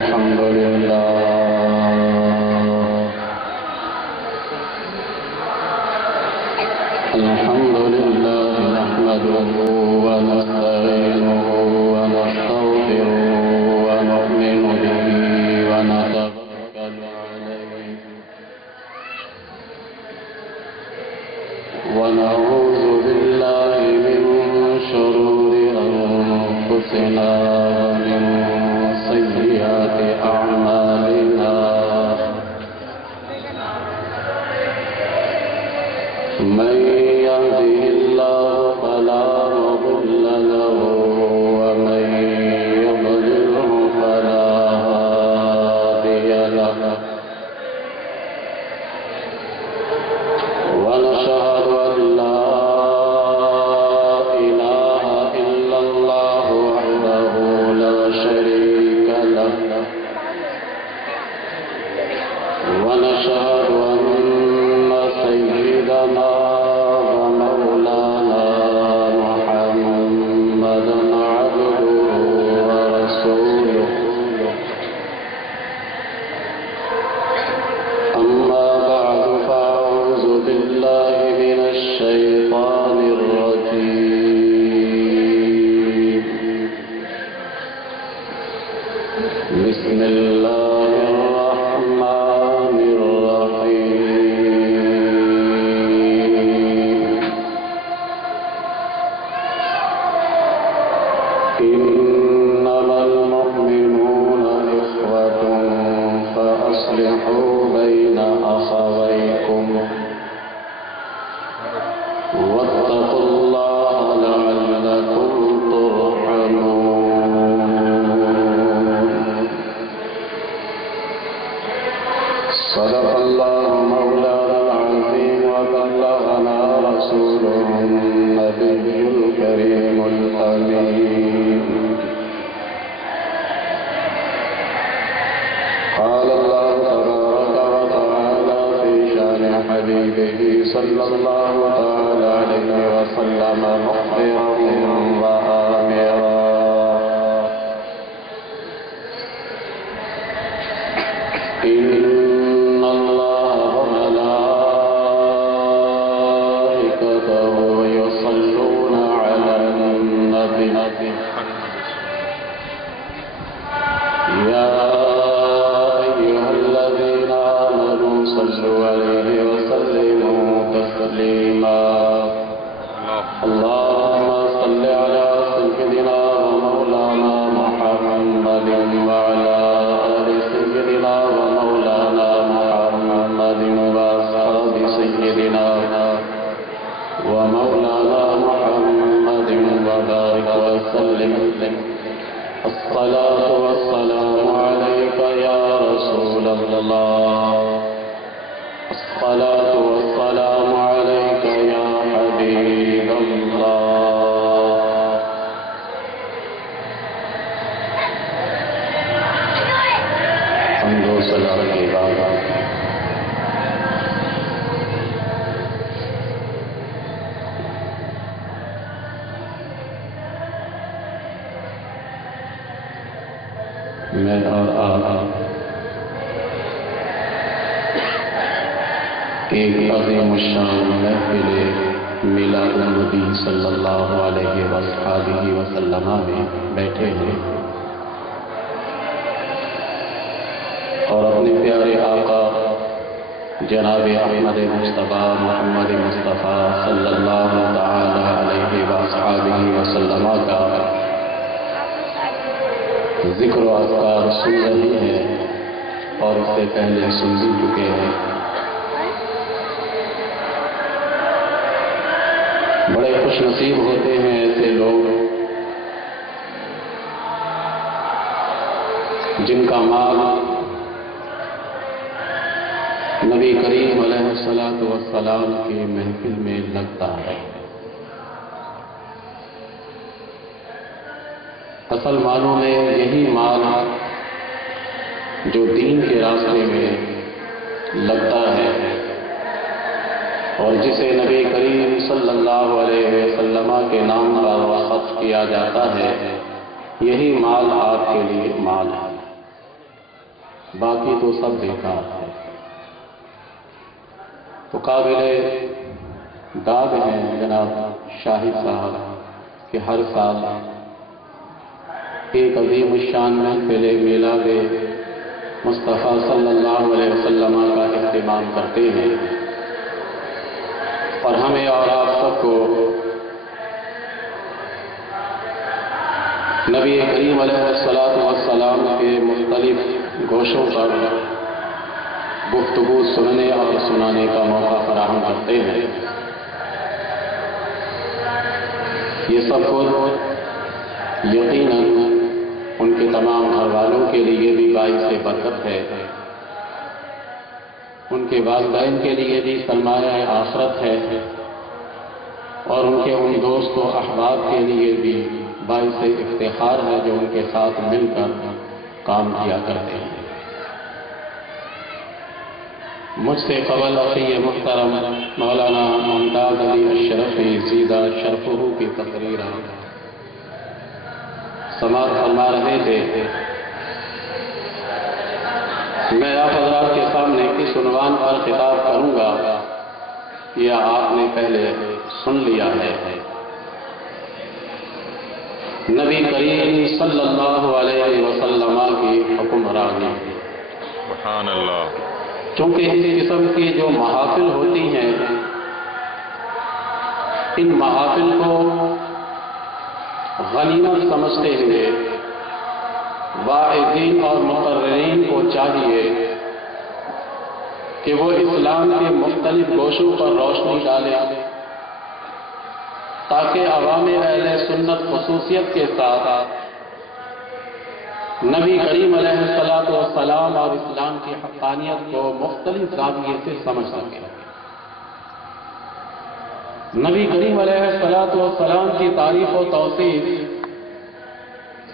الحمد لله نحمده ونستعينه ونستغفره ونؤمن به ونتوكل عليه ونعوذ بالله من شرور أنفسنا ومن سيئات أعمالنا من يهده الله فلا مضل له ومن يضلله فلا هادي له ونشهد أن لا إله إلا الله وحده لا شريك له ونشهد أن سيدنا ومولانا محمدا عبده ورسوله أما بعد فأعوذ بالله من الشيطان الرجيم بسم الله الرحمن الرحيم إنما المؤمنون إخوة فأصلحوا بين أخويكم واتقوا الله لعلكم ترحمون صدق الله مولانا العظيم وبلغنا رسوله النبي الكريم الأمين قال الله تبارك وتعالى في شان حبيبه صلى الله تعالى عليه وسلم مخبرا وآمرا إن الله وملائكته يصلون على النبي يا أيها الذين آمنوا صلوا عليه وسلموا تسليما اللهم صل على سيدنا ومولانا محمد وعلى آل سيدنا ومولانا محمد وأصحاب سيدنا ومولانا محمد وبارك وسلم الصلاة والسلام عليك يا رسول الله الصلاة والسلام عليك يا حبيب الله حمد و ثنا کی بات میں اور آپ ایک عظیم الشان محفل میلاد النبی صلی اللہ علیہ وآلہ وسلم میں بیٹھے ہیں اور اپنے پیارے آقا جناب احمد مصطفیٰ محمد مصطفیٰ صلی اللہ تعالی علیہ وآلہ وسلم کا ذکر و اذکار سن رہی ہیں اور اس سے پہلے سن بھی چکے ہیں۔ بڑے خوش نصیب ہوتے ہیں ایسے لوگ جن کا مال نبی کریم علیہ الصلاۃ والسلام کی محفل میں لگتا ہے۔ اصل معنوں میں یہی مال جو دین کے راستے میں لگتا ہے اور جسے نبی کریم صلی اللہ علیہ وسلم کے نام پر وقف کیا جاتا ہے، یہی مال آپ کے لیے مال ہے۔ باقی تو سب بیکار ہے۔ تو قابل داد ہیں جناب شاہد صاحب کہ ہر سال ایک عظیم الشان محفل میلاد مصطفیٰ صلی اللہ علیہ وسلم کا اہتمام کرتے ہیں، اور ہمیں اور آپ سب کو نبی کریم علیہ السلام کے مختلف گوشوں پر گفتگو سننے اور سنانے کا موقع فراہم کرتے ہیں۔ یہ سب کچھ یقیناً ان کے تمام گھر والوں کے لیے بھی باعث برکت ہے، ان کے والدین کے لیے بھی سرمایہ آخرت ہے، اور ان کے ان دوست و احباب کے لیے بھی باعث افتخار ہے جو ان کے ساتھ مل کر کام کیا کرتے ہیں۔ مجھ سے قبل اخی محترم مولانا ممتاز علی اشرفی زیدہ شرفہ کی تقریر سماعت فرما رہے تھے۔ میں آپ حضرات کے سامنے کس عنوان پر خطاب کروں گا یہ آپ نے پہلے سن لیا ہے۔ نبی کریم صلی اللہ علیہ وسلم کی حکمرانی۔ سبحان اللہ۔ چونکہ اس قسم کی جو محافل ہوتی ہیں، ان محافل کو غنیمت سمجھتے ہوئے واعظین اور مقررین کو چاہیے کہ وہ اسلام کے مختلف گوشوں پر روشنی ڈالیں تاکہ عوام اہل سنت خصوصیت کے ساتھ نبی کریم علیہ السلام اور اسلام کی حقانیت کو مختلف زاویے سے سمجھ سکیں۔ نبی کریم علیہ السلام کی تعریف و توصیف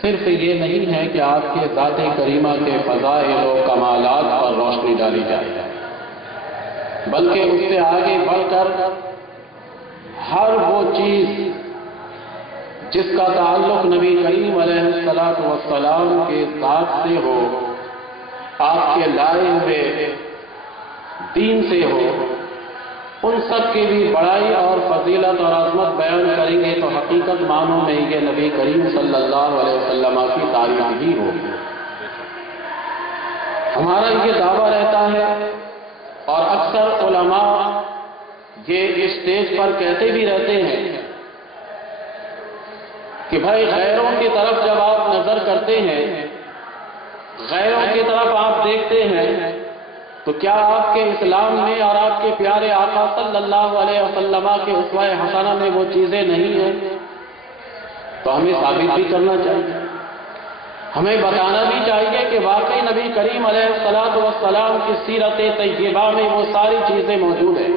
صرف یہ نہیں ہے کہ آپ کے ذات کریمہ کے فضائل و کمالات پر روشنی ڈالی جائے، بلکہ اس سے آگے بڑھ کر ہر وہ چیز جس کا تعلق نبی کریم علیہ السلام کے ذات سے ہو، آپ کے لائے ہوئے دین سے ہو، ان سب کی بھی بڑائی اور فضیلت اور عظمت بیان کریں گے تو حقیقت معنوں میں یہ نبی کریم صلی اللہ علیہ وسلم کی تعریف ہی ہوگی۔ ہمارا یہ دعویٰ رہتا ہے، اور اکثر علماء یہ اسٹیج پر کہتے بھی رہتے ہیں کہ بھائی غیروں کی طرف جب آپ نظر کرتے ہیں، غیروں کی طرف آپ دیکھتے ہیں، تو کیا آپ کے اسلام میں اور آپ کے پیارے آقا صلی اللہ علیہ وسلم کے اسوہ حسنہ میں وہ چیزیں نہیں ہیں؟ تو ہمیں ثابت بھی کرنا چاہیے، ہمیں بتانا بھی چاہیے کہ واقعی نبی کریم علیہ السلام کی سیرت طیبہ میں وہ ساری چیزیں موجود ہیں۔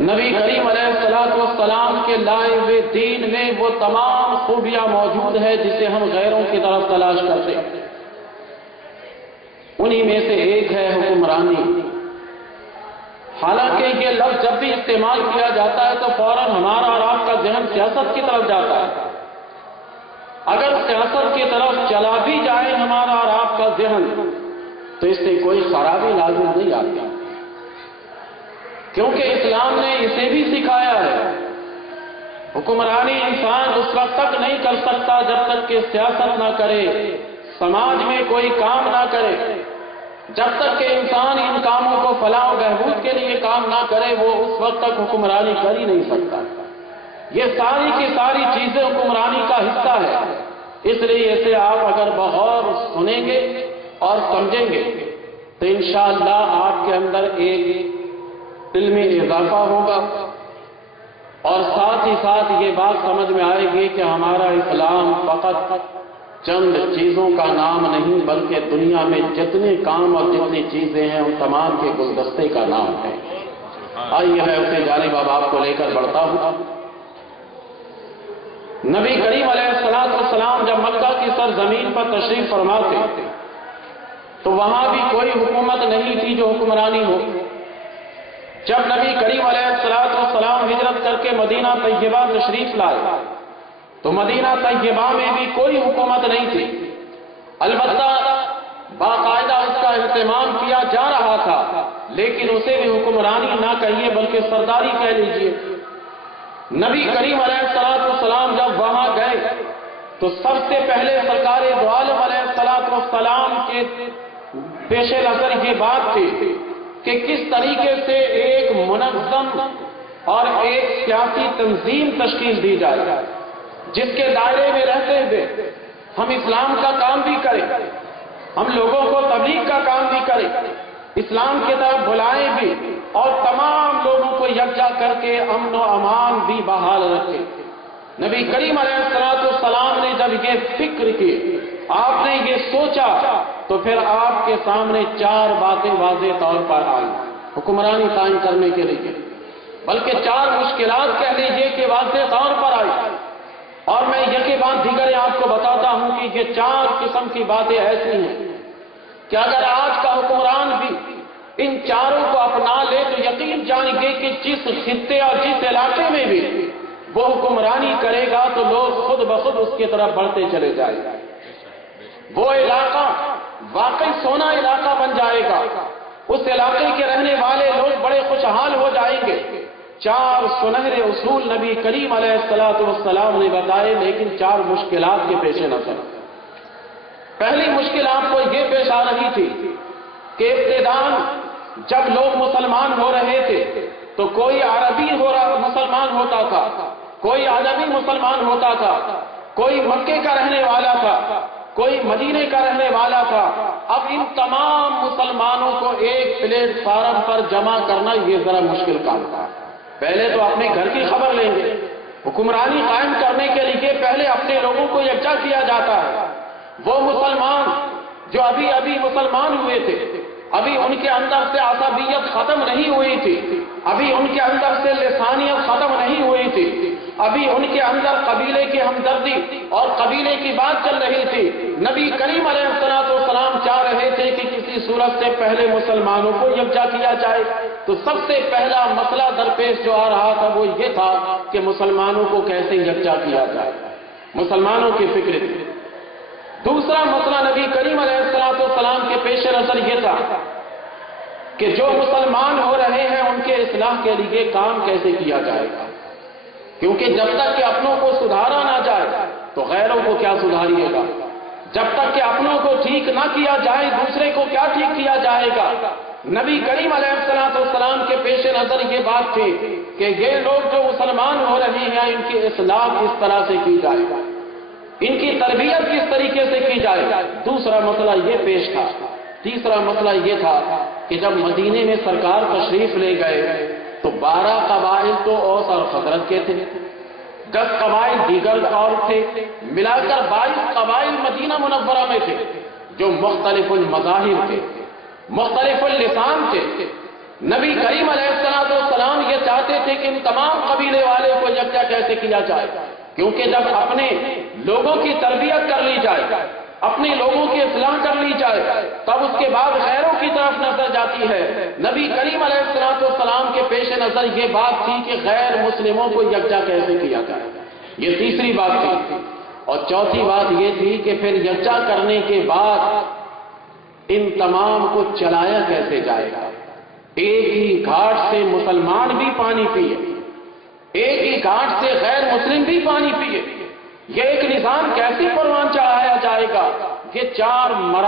نبی کریم علیہ السلام کے لائے ہوئے دین میں وہ تمام خوبیاں موجود ہیں جسے ہم غیروں کی طرف تلاش کرتے ہیں۔ انہی میں سے ایک ہے حکمرانی۔ حالانکہ یہ لفظ جب بھی استعمال کیا جاتا ہے تو فوراً ہمارا اور آپ کا ذہن سیاست کی طرف جاتا ہے۔ اگر سیاست کی طرف چلا بھی جائے ہمارا اور آپ کا ذہن تو اس سے کوئی خرابی لازم نہیں آتی، کیونکہ اسلام نے اسے بھی سکھایا ہے۔ حکمرانی انسان اس وقت تک نہیں کر سکتا جب تک کہ سیاست نہ کرے، سماج میں کوئی کام نہ کرے، جب تک کہ انسان ان کاموں کو فلاح و بہبود کے لیے کام نہ کرے وہ اس وقت تک حکمرانی کر ہی نہیں سکتا۔ یہ ساری کی ساری چیزیں حکمرانی کا حصہ ہے، اس لیے اسے آپ اگر بغور سنیں گے اور سمجھیں گے تو انشاءاللہ آپ کے اندر ایک علمی اضافہ ہوگا، اور ساتھ ہی ساتھ یہ بات سمجھ میں آئے گی کہ ہمارا اسلام فقط چند چیزوں کا نام نہیں بلکہ دنیا میں جتنے کام اور جتنی چیزیں ہیں ان تمام کے گلدستے کا نام ہے۔ آئیے میں اپنے جانب اب آپ کو لے کر بڑھتا ہوں۔ نبی کریم علیہ السلام جب مکہ کی سرزمین پر تشریف فرما تھے تو وہاں بھی کوئی حکومت نہیں تھی جو حکمرانی ہو۔ جب نبی کریم علیہ السلام ہجرت کر کے مدینہ طیبہ تشریف لائے تو مدینہ طیبہ میں بھی کوئی حکومت نہیں تھی، البتہ اہتمام کیا جا رہا تھا، لیکن اسے بھی حکمرانی نہ کہیے بلکہ سرداری کہہ لیجئے۔ نبی کریم علیہ السلام جب وہاں گئے تو سب سے پہلے سرکار دو عالم علیہ السلام کے پیش نظر یہ بات تھی کہ کس طریقے سے ایک منظم اور ایک سیاسی تنظیم تشکیل دی جائے جس کے دائرے میں رہتے ہوئے ہم اسلام کا کام بھی کریں، ہم لوگوں کو تبلیغ کا کام بھی کریں، اسلام کی طرف بلائیں بھی، اور تمام لوگوں کو یکجا کر کے امن و امان بھی بحال رکھیں۔ نبی کریم علیہ السلام نے جب یہ فکر کی، آپ نے یہ سوچا، تو پھر آپ کے سامنے 4 باتیں واضح طور پر آئی حکمرانی قائم کرنے کے لیے، بلکہ 4 مشکلات کہہ لیجیے کہ واضح طور پر آئی۔ اور میں یکی بات دیگر آپ کو بتاتا ہوں کہ یہ 4 قسم کی باتیں ایسی ہیں کہ اگر آج کا حکمران بھی ان 4 کو اپنا لے تو یقین جانیے کہ جس خطے اور جس علاقے میں بھی وہ حکمرانی کرے گا تو لوگ خود بخود اس کی طرف بڑھتے چلے جائیں گے۔ وہ علاقہ واقعی سونا علاقہ بن جائے گا، اس علاقے کے رہنے والے لوگ بڑے خوشحال ہو جائیں گے۔ 4 سنہرے اصول نبی کریم علیہ السلام نے بتائے، لیکن 4 مشکلات کے پیش نظر۔ پہلی مشکل آپ کو یہ پیش آ رہی تھی کہ ابتداءً جب لوگ مسلمان ہو رہے تھے تو کوئی عربی مسلمان ہوتا تھا، کوئی عجمی مسلمان ہوتا تھا، کوئی مکے کا رہنے والا تھا، کوئی مدینے کا رہنے والا تھا۔ اب ان تمام مسلمانوں کو ایک پلیٹ فارم پر جمع کرنا یہ ذرا مشکل کام تھا۔ پہلے تو اپنے گھر کی خبر لیں گے، حکمرانی قائم کرنے کے لیے پہلے اپنے لوگوں کو یکجا کیا جاتا ہے۔ وہ مسلمان جو ابھی مسلمان ہوئے تھے، ابھی ان کے اندر سے عصبیت ختم نہیں ہوئی تھی، ابھی ان کے اندر سے لسانیت ختم نہیں ہوئی تھی، ابھی ان کے اندر قبیلے کی ہمدردی اور قبیلے کی بات چل رہی تھی۔ نبی کریم علیہ السلام چاہ رہے تھے کہ کسی صورت سے پہلے مسلمانوں کو یکجا کیا جائے۔ تو سب سے پہلا مسئلہ درپیش جو آ رہا تھا وہ یہ تھا کہ مسلمانوں کو کیسے یکجا کیا جائے، مسلمانوں کی فکر تھی۔ دوسرا مسئلہ نبی کریم علیہ السلام کے پیش نظر یہ تھا کہ جو مسلمان ہو رہے ہیں ان کے اصلاح کے لیے کام کیسے کیا جائے گا، کیونکہ جب تک کہ اپنوں کو سدھارا نہ جائے تو غیروں کو کیا سدھاریے گا، جب تک کہ اپنوں کو ٹھیک نہ کیا جائے دوسرے کو کیا ٹھیک کیا جائے گا۔ نبی کریم علیہ السلام کے پیش نظر یہ بات تھی کہ یہ لوگ جو مسلمان ہو رہے ہیں ان کی اصلاح کس طرح سے کی جائے گا، ان کی تربیت کس طریقے سے کی جائے گا۔ دوسرا مسئلہ یہ پیش تھا۔ تیسرا مسئلہ یہ تھا کہ جب مدینے میں سرکار تشریف لے گئے تو 12 قبائل تو اوس اور خزرج کے تھے، 10 قبائل دیگر اور تھے، ملا کر 22 قبائل مدینہ منورہ میں تھے جو مختلف المذاہب تھے، مختلف اللسان تھے۔ نبی کریم علیہ السلام یہ چاہتے تھے کہ ان تمام قبیلے والے کو یکجا کیسے کیا جائے، کیونکہ جب اپنے لوگوں کی تربیت کر لی جائے، اپنے لوگوں کی اصلاح کر لی جائے، تب اس کے بعد غیروں کی طرف نظر جاتی ہے۔ نبی کریم علیہ السلام کے پیش نظر یہ بات تھی کہ غیر مسلموں کو یکجا کیسے کیا جائے، یہ تیسری بات تھی۔ اور چوتھی بات یہ تھی کہ پھر یکجا کرنے کے بعد ان تمام کو چلایا کیسے جائے گا۔ ایک ہی گھاٹ سے مسلمان بھی پانی پیے، ایک ہی گھاٹ سے غیر مسلم بھی پانی پیے، یہ ایک نظام کیسے پروان چڑھایا جائے گا۔ یہ 4